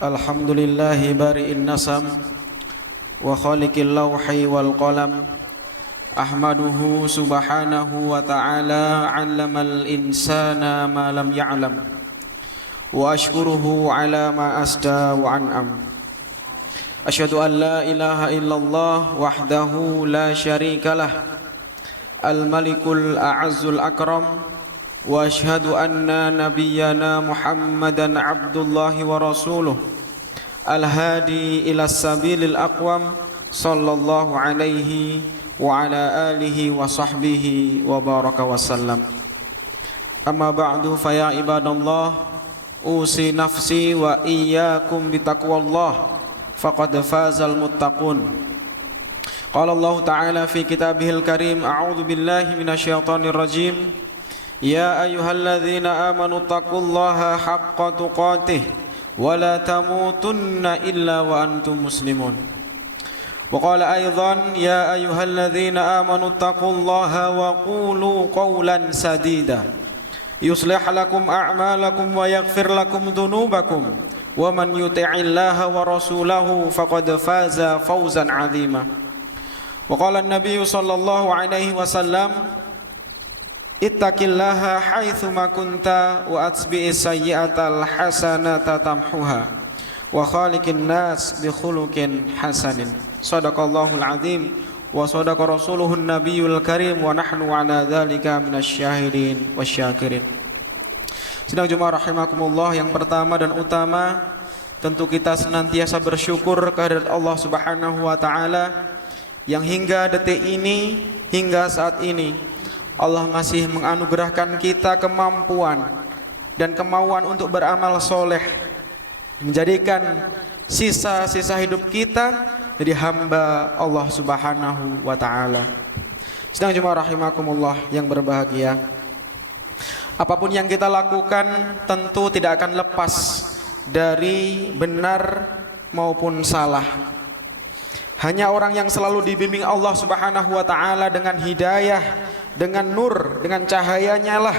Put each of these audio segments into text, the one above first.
Alhamdulillahi bari'in nasam wa khaliqil lawhi wal qalam. Ahmaduhu subhanahu wa ta'ala 'allamal insana ma lam ya'lam, wa ashkuruhu 'ala ma asda wa an'am. Asyhadu an la ilaha illallah wahdahu la syarikalah, al-malikul a'azzul akram, wa asyhadu anna nabiyyana Muhammadan abdullahi wa rasuluh, al-hadi ila sabilil aqwam, sallallahu alaihi wa ala alihi wa sahbihi wa baraka wa sallam. Amma ba'du, fa ya ibadallah, usi nafsi wa iyyakum bitaqwallah, faqad fazal muttaqun. Qala Allah ta'ala fi kitabihil karim, a'udzu billahi minasyaitonir rajim. Ya ayyuhalladzina amanu taqullaha haqqa tuqatih wa la tamutunna illa wa antum muslimun. Wa qala aidan ya ayyuhalladzina amanu taqullaha wa qulu qawlan sadida yuslih lakum a'malakum wa yaghfir lakum dhunubakum wa man yuti'illaha wa rasulahu faqad faza fawzan 'azima. Wa qala an-nabiy sallallahu alaihi wasallam, ittaqillaha haitsu ma kunta wa atbi'is sayyi'atal hasanata tamhuha wa khaliqin nas bi khuluqin hasanin. Shadaqallahul azim wa shadaqa rasuluhun nabiyul karim wa nahnu ala dzalika minasyahidin wasyakirin. Sidang Jumat rahimakumullah, yang pertama dan utama tentu kita senantiasa bersyukur kehadirat Allah Subhanahu wa taala yang hingga detik ini, hingga saat ini Allah masih menganugerahkan kita kemampuan dan kemauan untuk beramal soleh, menjadikan sisa-sisa hidup kita jadi hamba Allah Subhanahu wa ta'ala. Sedang jemaah rahimakumullah yang berbahagia, apapun yang kita lakukan tentu tidak akan lepas dari benar maupun salah. Hanya orang yang selalu dibimbing Allah Subhanahu wa ta'ala dengan hidayah, dengan nur, dengan cahayanya lah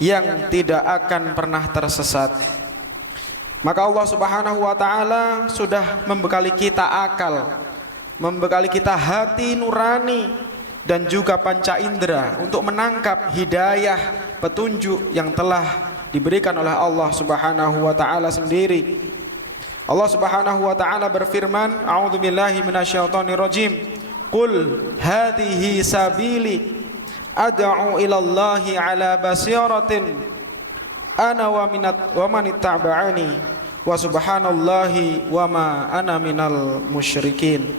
yang tidak akan pernah tersesat. Maka Allah Subhanahu wa ta'ala sudah membekali kita akal, membekali kita hati nurani dan juga panca indera untuk menangkap hidayah, petunjuk yang telah diberikan oleh Allah Subhanahu wa ta'ala sendiri. Allah Subhanahu wa ta'ala berfirman, a'udzu billahi minasyaitonir rajim, qul hadhihi sabili ad'u ila Allahi ala basiratin ana wa man ittaba'ani wa subhanallahi wa ma ana minal musyrikin.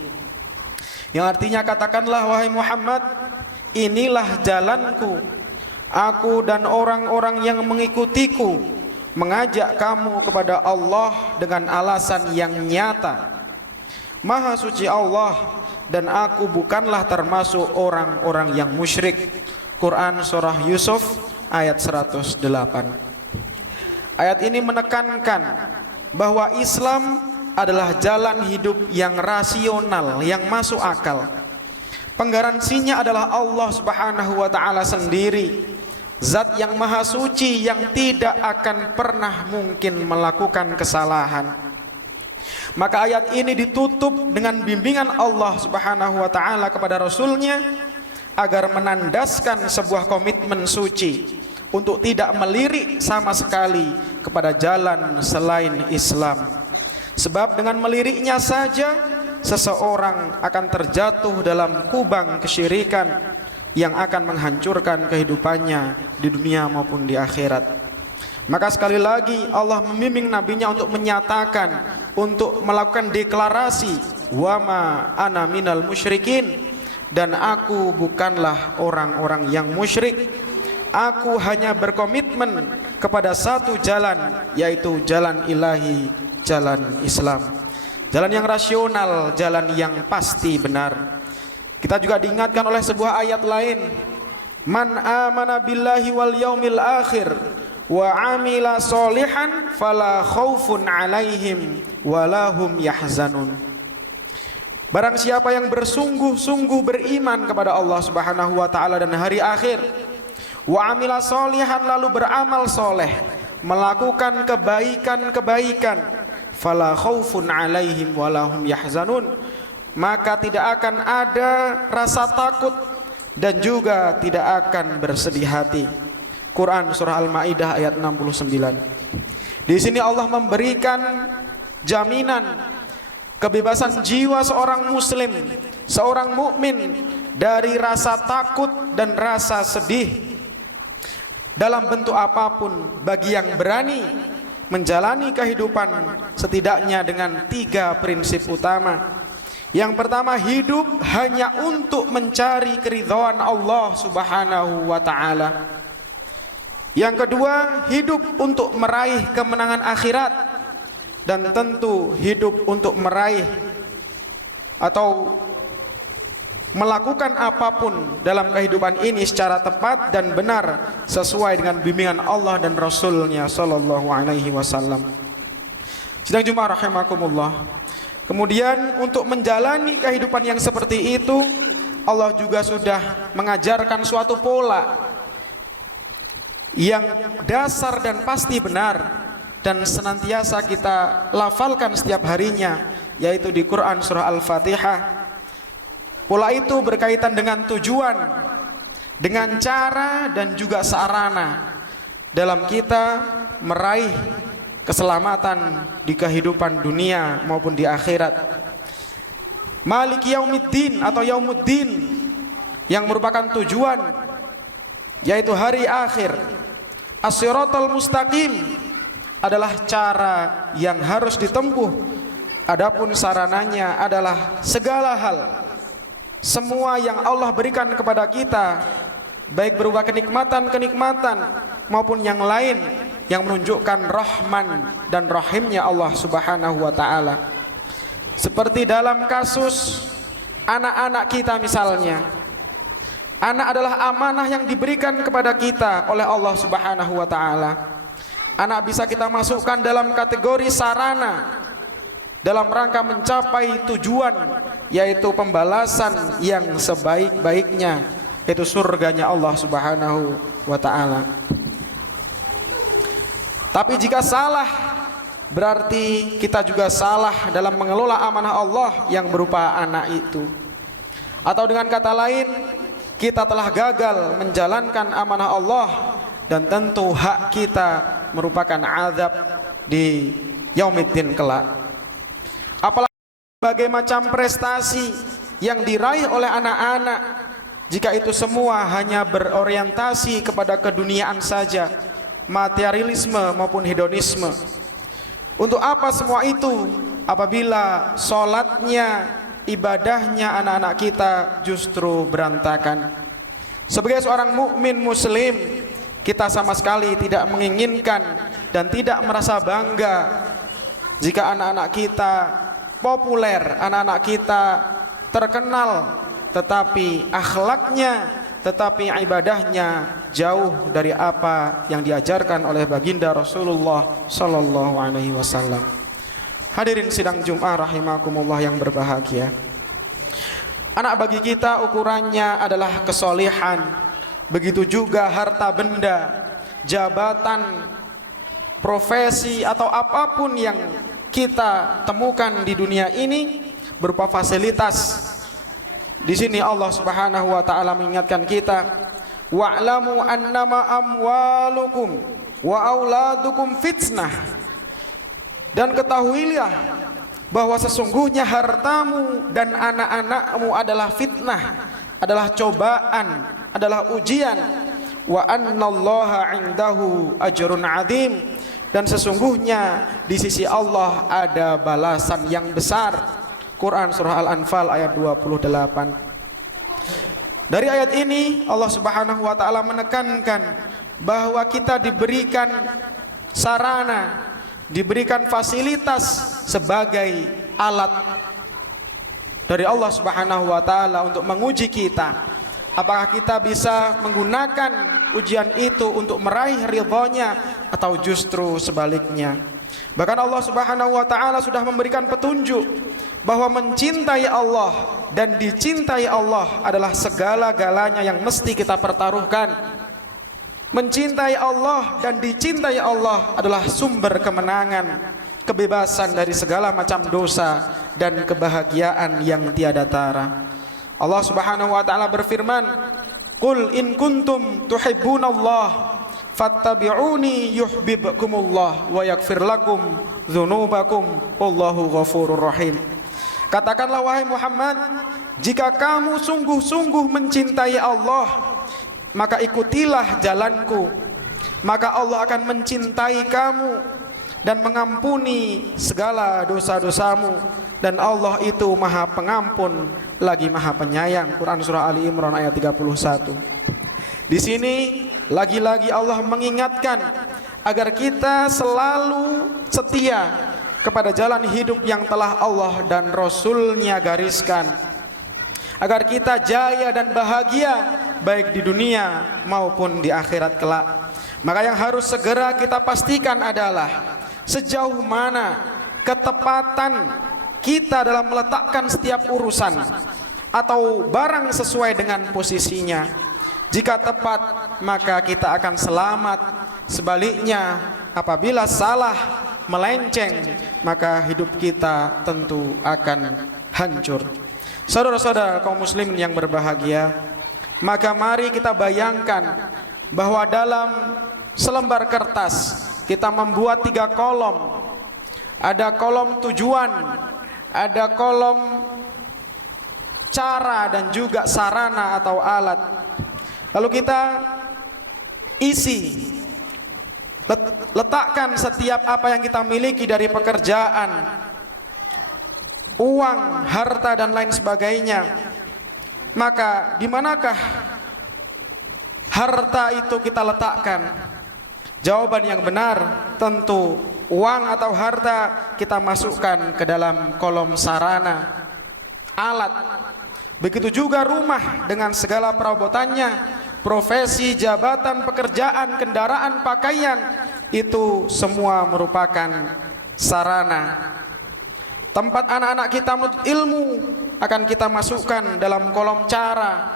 Yang artinya, katakanlah wahai Muhammad, inilah jalanku, aku dan orang-orang yang mengikutiku, mengajak kamu kepada Allah dengan alasan yang nyata. Maha suci Allah dan aku bukanlah termasuk orang-orang yang musyrik. Quran surah Yusuf ayat 108. Ayat ini menekankan bahwa Islam adalah jalan hidup yang rasional, yang masuk akal. Penggaransinya adalah Allah Subhanahu wa ta'ala sendiri, Zat yang maha suci yang tidak akan pernah mungkin melakukan kesalahan. Maka ayat ini ditutup dengan bimbingan Allah Subhanahu wa ta'ala kepada Rasulnya agar menandaskan sebuah komitmen suci untuk tidak melirik sama sekali kepada jalan selain Islam. Sebab dengan meliriknya saja seseorang akan terjatuh dalam kubang kesyirikan yang akan menghancurkan kehidupannya di dunia maupun di akhirat. Maka sekali lagi Allah membimbing nabinya untuk menyatakan, untuk melakukan deklarasi, wa ma ana minal musyrikin, dan aku bukanlah orang-orang yang musyrik. Aku hanya berkomitmen kepada satu jalan, yaitu jalan ilahi, jalan Islam, jalan yang rasional, jalan yang pasti benar. Kita juga diingatkan oleh sebuah ayat lain, man amana billahi wal yaumil akhir wa amila sholihan fala khaufun alaihim walahum yahzanun. Barang siapa yang bersungguh-sungguh beriman kepada Allah Subhanahu wa taala dan hari akhir, wa amila sholihan, lalu beramal soleh, melakukan kebaikan-kebaikan, fala khaufun alaihim walahum yahzanun, maka tidak akan ada rasa takut dan juga tidak akan bersedih hati. Quran surah Al-Maidah ayat 69. Di sini Allah memberikan jaminan kebebasan jiwa seorang muslim, seorang mukmin dari rasa takut dan rasa sedih dalam bentuk apapun bagi yang berani menjalani kehidupan setidaknya dengan 3 prinsip utama. Yang pertama, hidup hanya untuk mencari keridhaan Allah Subhanahu wa taala. Yang kedua, hidup untuk meraih kemenangan akhirat, dan tentu hidup untuk meraih atau melakukan apapun dalam kehidupan ini secara tepat dan benar sesuai dengan bimbingan Allah dan Rasulnya Sallallahu Alaihi Wasallam. Sidang Jumat rahimakumullah. Kemudian untuk menjalani kehidupan yang seperti itu, Allah juga sudah mengajarkan suatu pola yang dasar dan pasti benar dan senantiasa kita lafalkan setiap harinya, yaitu di Quran surah Al-Fatihah. Pola itu berkaitan dengan tujuan, dengan cara dan juga sarana dalam kita meraih keselamatan di kehidupan dunia maupun di akhirat. Maliki yaumiddin atau yaumuddin, yang merupakan tujuan, yaitu hari akhir. As-siratal mustaqim adalah cara yang harus ditempuh. Adapun sarananya adalah segala hal, semua yang Allah berikan kepada kita, baik berupa kenikmatan-kenikmatan maupun yang lain yang menunjukkan rahman dan rahimnya Allah Subhanahu wa taala. Seperti dalam kasus anak-anak kita misalnya. Anak adalah amanah yang diberikan kepada kita oleh Allah Subhanahu wa taala. Anak bisa kita masukkan dalam kategori sarana dalam rangka mencapai tujuan, yaitu pembalasan yang sebaik-baiknya, yaitu surganya Allah Subhanahu wa taala. Tapi jika salah, berarti kita juga salah dalam mengelola amanah Allah yang berupa anak itu. Atau dengan kata lain, kita telah gagal menjalankan amanah Allah, dan tentu hak kita merupakan azab di yaumiddin kelak. Apalagi berbagai macam prestasi yang diraih oleh anak-anak, jika itu semua hanya berorientasi kepada keduniaan saja, materialisme maupun hedonisme. Untuk apa semua itu apabila sholatnya, ibadahnya anak-anak kita justru berantakan? Sebagai seorang mukmin muslim, kita sama sekali tidak menginginkan dan tidak merasa bangga jika anak-anak kita populer, anak-anak kita terkenal, tetapi akhlaknya, tetapi ibadahnya jauh dari apa yang diajarkan oleh baginda Rasulullah Sallallahu Alaihi Wasallam. Hadirin sidang Jumat rahimakumullah yang berbahagia. Anak bagi kita ukurannya adalah kesolehan. Begitu juga harta benda, jabatan, profesi atau apapun yang kita temukan di dunia ini berupa fasilitas. Di sini Allah Subhanahu wa taala mengingatkan kita, wa'lamu annama amwalukum wa auladukum fitnah. Dan ketahuilah bahwa sesungguhnya hartamu dan anak-anakmu adalah fitnah, adalah cobaan, adalah ujian. Wa annallaha 'indahu ajrun 'adzim, dan sesungguhnya di sisi Allah ada balasan yang besar. Quran surah Al-Anfal ayat 28. Dari ayat ini Allah Subhanahu wa taala menekankan bahwa kita diberikan sarana, diberikan fasilitas sebagai alat dari Allah Subhanahu wa taala untuk menguji kita. Apakah kita bisa menggunakan ujian itu untuk meraih ridhonya atau justru sebaliknya? Bahkan Allah Subhanahu wa taala sudah memberikan petunjuk bahwa mencintai Allah dan dicintai Allah adalah segala-galanya yang mesti kita pertaruhkan. Mencintai Allah dan dicintai Allah adalah sumber kemenangan, kebebasan dari segala macam dosa dan kebahagiaan yang tiada tara. Allah Subhanahu wa taala berfirman, "Qul in kuntum tuhibbunallah fattabi'uni yuhibbukumullah wa yaghfir lakum dzunubakum wallahu ghafurur rahim." Katakanlah wahai Muhammad, jika kamu sungguh-sungguh mencintai Allah, maka ikutilah jalanku, maka Allah akan mencintai kamu dan mengampuni segala dosa-dosamu, dan Allah itu Maha Pengampun lagi Maha Penyayang. Quran surah Ali Imran ayat 31. Di sini lagi-lagi Allah mengingatkan agar kita selalu setia kepada jalan hidup yang telah Allah dan Rasul-Nya gariskan, agar kita jaya dan bahagia baik di dunia maupun di akhirat kelak. Maka yang harus segera kita pastikan adalah sejauh mana ketepatan kita dalam meletakkan setiap urusan atau barang sesuai dengan posisinya. Jika tepat, maka kita akan selamat. Sebaliknya, apabila salah, melenceng, maka hidup kita tentu akan hancur. Saudara-saudara kaum muslimin yang berbahagia, maka mari kita bayangkan bahwa dalam selembar kertas kita membuat 3 kolom. Ada kolom tujuan, ada kolom cara, dan juga sarana atau alat. Lalu kita isi, letakkan setiap apa yang kita miliki dari pekerjaan, uang, harta, dan lain sebagainya. Maka di manakah harta itu kita letakkan? Jawaban yang benar tentu uang atau harta kita masukkan ke dalam kolom sarana, alat. Begitu juga rumah dengan segala perabotannya, profesi, jabatan, pekerjaan, kendaraan, pakaian, itu semua merupakan sarana. Tempat anak-anak kita menuntut ilmu akan kita masukkan dalam kolom cara.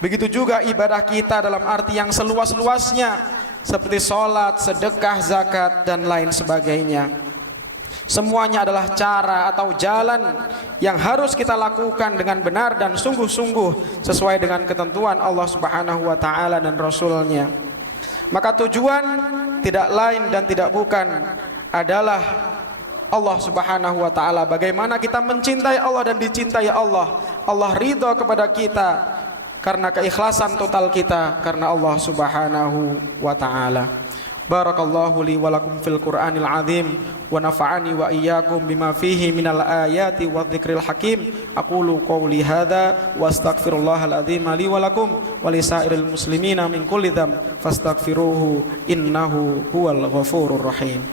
Begitu juga ibadah kita dalam arti yang seluas-luasnya, seperti sholat, sedekah, zakat, dan lain sebagainya. Semuanya adalah cara atau jalan yang harus kita lakukan dengan benar dan sungguh-sungguh sesuai dengan ketentuan Allah Subhanahu wa taala dan Rasul-Nya. Maka tujuan tidak lain dan tidak bukan adalah Allah Subhanahu wa taala. Bagaimana kita mencintai Allah dan dicintai Allah. Allah ridha kepada kita karena keikhlasan total kita karena Allah Subhanahu wa taala. Barakallahu li wa lakum fil Qur'anil azim wa nafa'ani wa iyyakum bima fihi minal ayati wa dzikril hakim. Aqulu qawli hadza wa astaghfirullahal azim li wa lakum wa li sairil muslimina min kulli dzamb fastaghfiruhu innahu huwal ghafurur rahim.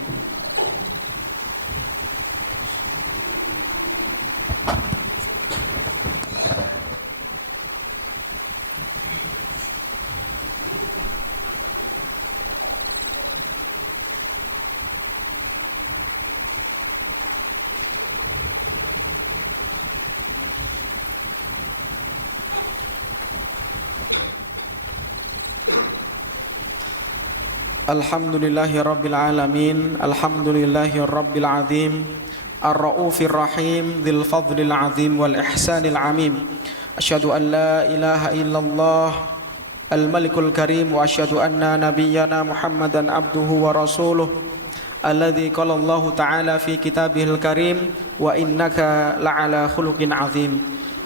Alhamdulillahi rabbil alamin, alhamdulillahi rabbil azim, ar-raufir rahim, dzil fadlil azim wal ihsanil amim. Asyhadu an la ilaha illallah al-malikul karim wa asyhadu anna nabiyyana Muhammadan abduhu wa rasuluh alladzi qala Allah ta'ala fi kitabihil karim wa innaka la'ala khuluqin azim.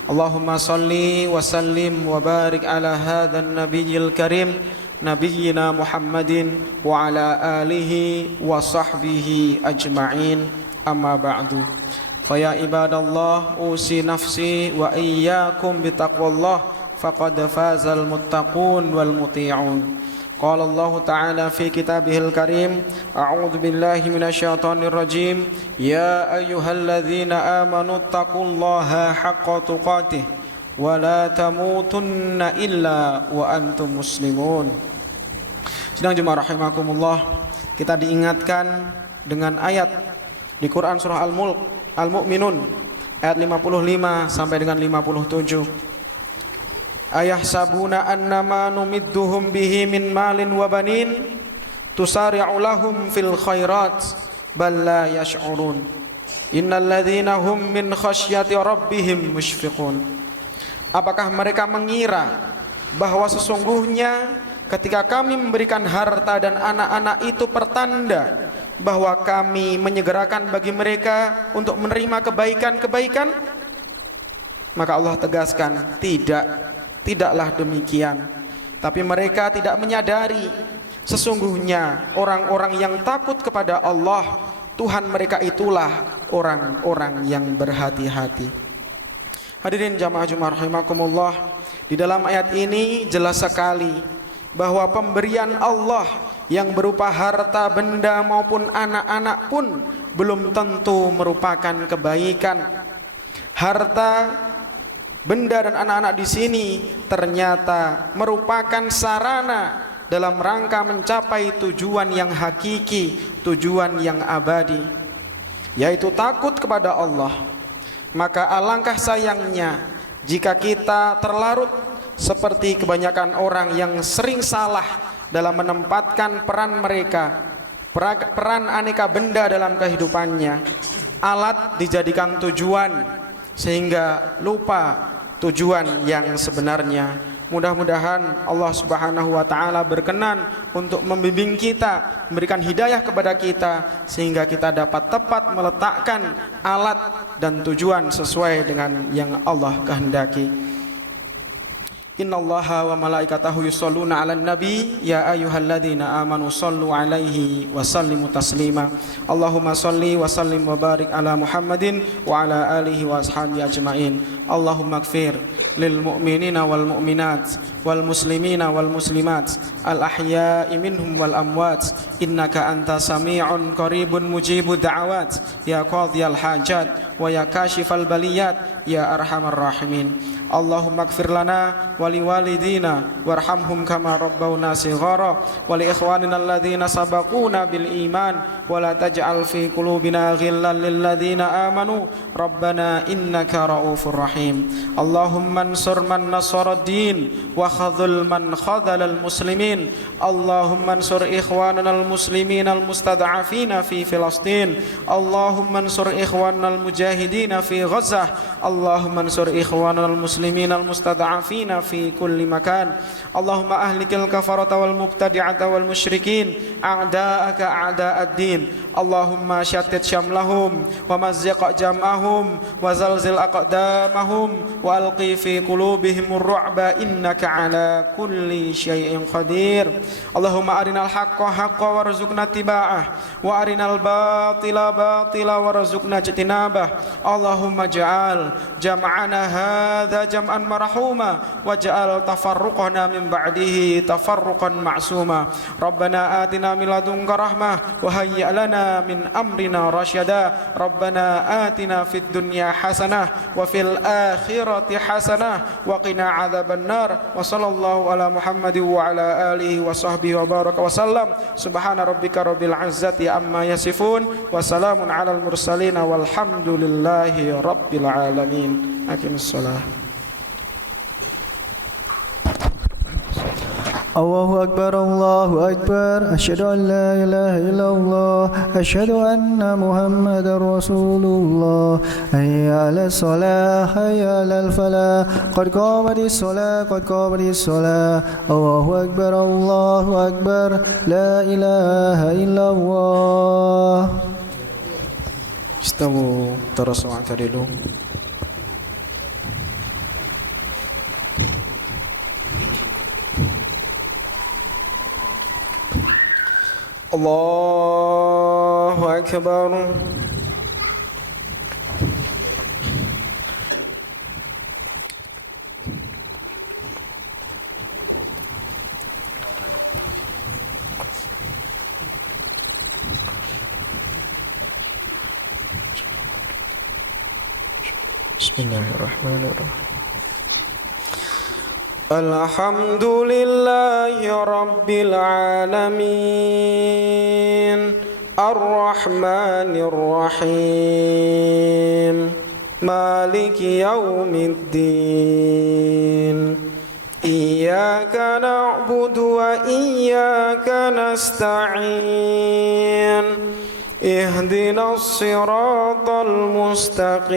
Allahumma salli wa sallim wa barik ala hadzal nabiyyil karim Nabiyyina Muhammadin wa ala alihi wa sahbihi ajma'in, amma ba'du. Faya ibadallah, usi nafsi wa iyyakum bitaqwallah, faqad fazal muttaqun wal muti'un. Qala Allah ta'ala fi kitabihil karim, a'udzu billahi minasyaitonir rajim, ya ayyuhalladzina amanu taqullaha haqqa tuqatih ولا تموتن إلا وأنتم مسلمون. Sedang jemaah rahimakumullah, kita diingatkan dengan ayat di Quran surah Al-Mulk, Al-Mu'minun ayat 55 sampai dengan 57. Ayahsabuna annama numidduhum bihi min malin wa banin tusari'u lahum fil khairat bal la yash'urun innal ladzina hum min khasyati rabbihim mushfiqun. Apakah mereka mengira bahwa sesungguhnya ketika kami memberikan harta dan anak-anak itu pertanda bahwa kami menyegerakan bagi mereka untuk menerima kebaikan-kebaikan? Maka Allah tegaskan, tidaklah demikian. Tapi mereka tidak menyadari sesungguhnya orang-orang yang takut kepada Allah, Tuhan mereka itulah orang-orang yang berhati-hati. Hadirin jamaah Jumat rahimakumullah, di dalam ayat ini jelas sekali bahwa pemberian Allah yang berupa harta, benda maupun anak-anak pun belum tentu merupakan kebaikan. Harta, benda dan anak-anak di sini ternyata merupakan sarana dalam rangka mencapai tujuan yang hakiki, tujuan yang abadi, yaitu takut kepada Allah. Maka alangkah sayangnya jika kita terlarut seperti kebanyakan orang yang sering salah dalam menempatkan peran mereka, peran aneka benda dalam kehidupannya. Alat dijadikan tujuan sehingga lupa tujuan yang sebenarnya. Mudah-mudahan Allah Subhanahu wa taala berkenan untuk membimbing kita, memberikan hidayah kepada kita sehingga kita dapat tepat meletakkan alat dan tujuan sesuai dengan yang Allah kehendaki. Innallaha wa malaikatahu yusholluna 'alan nabi ya ayyuhalladzina amanu shallu 'alaihi wa sallimu taslima. Allahumma shalli wa sallim wa barik ala Muhammadin wa ala alihi wa ashabihi ajmain. Allahumma ighfir lil mu'minina wal mu'minat wal muslimina wal muslimat al ahya'i minhum wal amwat innaka anta sami'un qaribun mujibud da'awat ya qadhiyal hajat wa ya kashifal baliyat ya arhamar rahimin. Allahumma ighfir lana wa liwalidina warhamhum kama rabbawna shighara wa li ikhwanina alladhina sabaquna bil iman wa la taj'al fi qulubina ghillan lil ladzina amanu rabbana innaka raufur rahim. Allahumma ansur man nasara ad-din wa khadhul man khadhala al muslimin. Allahumma ansur ikhwanana al muslimin al mustad'afina fi Filastin. Allahumma ansur ikhwanana al mujahidin fi Gazzah. Allahumma ansur ikhwanana al muslimin al-mustad'afina fi kulli makan. Allahumma ahlikil kafarata wal mubtadi'ata wal musyrikin a'da'aka a'da'ad din. Allahumma syattid syamlahum wa mazziq jam'ahum wa zalzil aqdamahum wa alqi fi qulubihimur ru'ba innaka ala kulli syai'in qadir. Allahumma arinal haqqa haqqan warzuqna tiba'ah wa arinal batila batila warzuqna ijtinabah. Allahumma ja'al jam'ana hadza jam'an marhuma waj'al tafarruqana min ba'dihi tafarruqan ma'suma. Rabbana atina min ladunka rahmah wa hayyi' lana min amrina rasyada. Rabbana atina fid dunya hasanah wa fil akhirati hasanah wa qina adzabannar. Wa sallallahu ala Muhammadin wa ala alihi wa sahbihi wa baraka wa sallam. Subhana rabbika rabbil izzati amma yasifun wa salamun alal mursalin walhamdulillahi rabbil alamin. Aqimus shalah. الله أكبر الله أكبر أشهد أن لا إله إلا الله أشهد أن محمد رسول الله حي على الصلاة حي على الفلاح قد قامت الصلاة قد قامت الصلاة الله أكبر الله أكبر لا إله إلا الله. Istawu tarasu atadilu. Allahu Akbar. Bismillahirrahmanirrahim. الحمد لله رب العالمين الرحمن الرحيم مالك يوم الدين إياك نعبد وإياك نستعين اهدنا الصراط المستقيم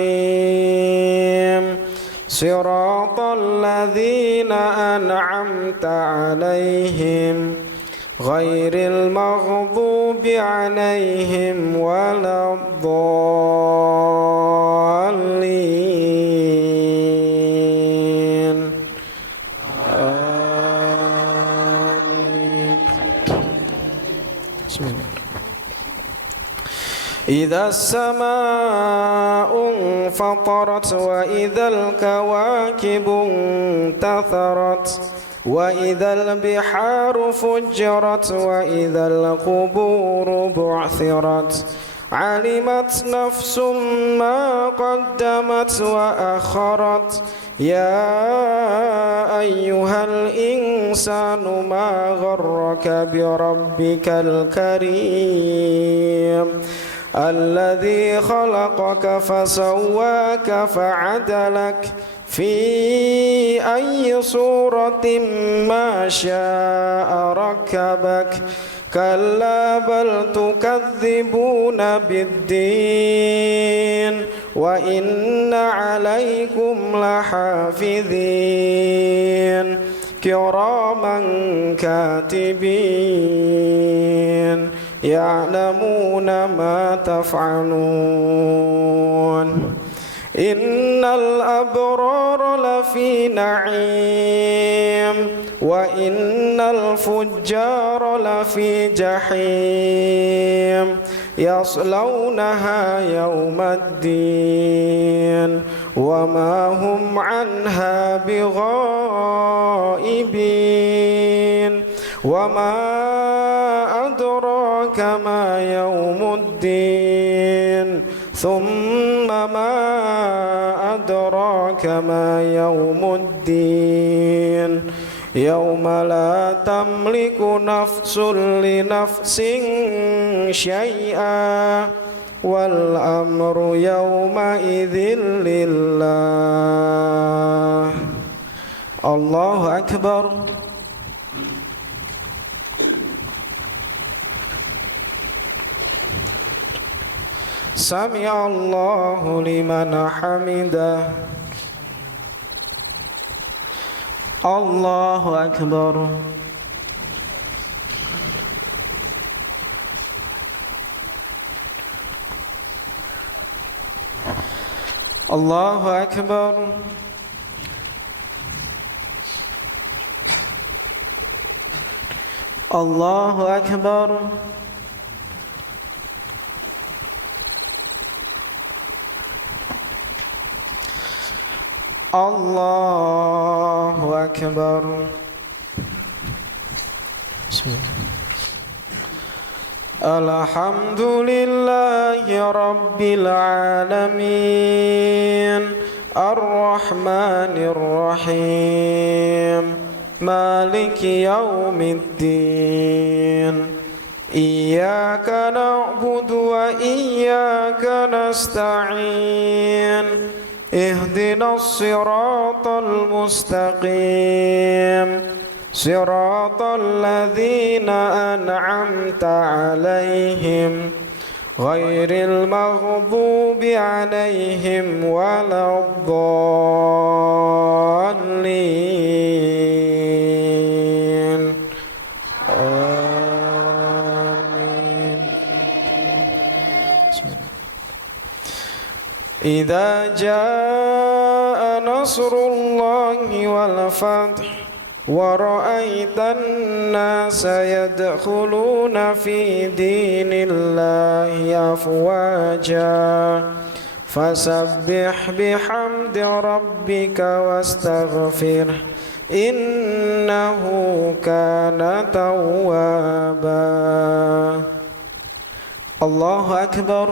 صراط الذين أنعمت عليهم غير المغضوب عليهم ولا الضالين آمين. بسم الله. إذا السماء انفطرت وإذا الكواكب انتثرت وإذا البحار فجرت وإذا القبور بعثرت علمت نفس ما قدمت وأخرت يا أيها الإنسان ما غرك بربك الكريم الذي خلقك فسواك فعدلك في أي صورة ما شاء ركبك كلا بل تكذبون بالدين وإن عليكم لحافظين كراما كاتبين يعلمون ما تفعلون إن الأبرار لفي نعيم وإن الفجار لفي جحيم يصلونها يوم الدين وما هم عنها بغائبين وما أدراك ما يوم الدين ثم ما أدراك ما يوم الدين يوم لا تملك نفس لنفس شيئا والأمر يومئذ لله. الله أكبر. سمع الله لمن حمده. الله أكبر. الله أكبر. الله أكبر. الله أكبر. بسم الله. الحمد لله رب العالمين الرحمن الرحيم مالك يوم الدين إياك نعبد وإياك نستعين اهدنا الصراط المستقيم صراط الذين أنعمت عليهم غير المغضوب عليهم ولا الضالين آمين. إذا جاء نصر الله والفتح ورأيت الناس يدخلون في دين الله أفواجا فسبح بحمد ربك واستغفره إنه كان توابا. الله أكبر.